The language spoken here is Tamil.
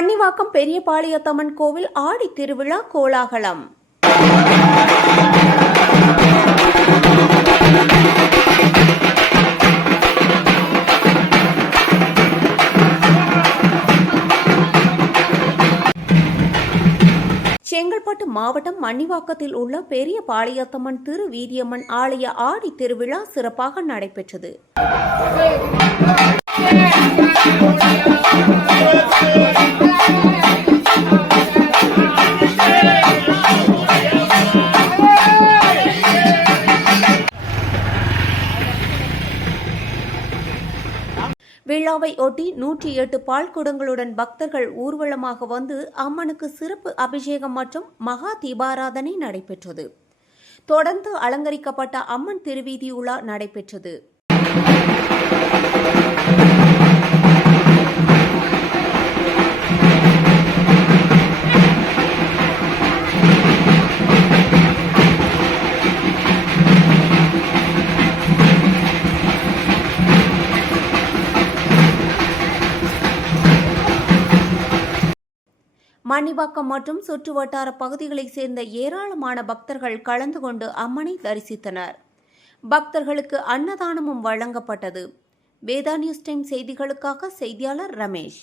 மண்ணிவாக்கம் பெரியபாளையத்தம்மன் கோவில் ஆடி திருவிழா கோலாகலம். செங்கல்பட்டு மாவட்டம் மண்ணிவாக்கத்தில் உள்ள பெரியபாளையத்தம்மன் திருவீதியம்மன் ஆலய ஆடி திருவிழா சிறப்பாக நடைபெற்றது. விழாவை ஒட்டி 108 பால் குடங்களுடன் பக்தர்கள் ஊர்வலமாக வந்து அம்மனுக்கு சிறப்பு அபிஷேகம் மற்றும் மகா தீபாராதனை நடைபெற்றது. தொடர்ந்து அலங்கரிக்கப்பட்ட அம்மன் திருவீதி உலா நடைபெற்றது. மண்ணிவாக்கம் மற்றும் சுற்றுவட்டார பகுதிகளைச் சேர்ந்த ஏராளமான பக்தர்கள் கலந்து கொண்டு அம்மனை தரிசித்தனர். பக்தர்களுக்கு அன்னதானமும் வழங்கப்பட்டது. வேதா நியூஸ் டைம் செய்திகளுக்காக செய்தியாளர் ரமேஷ்.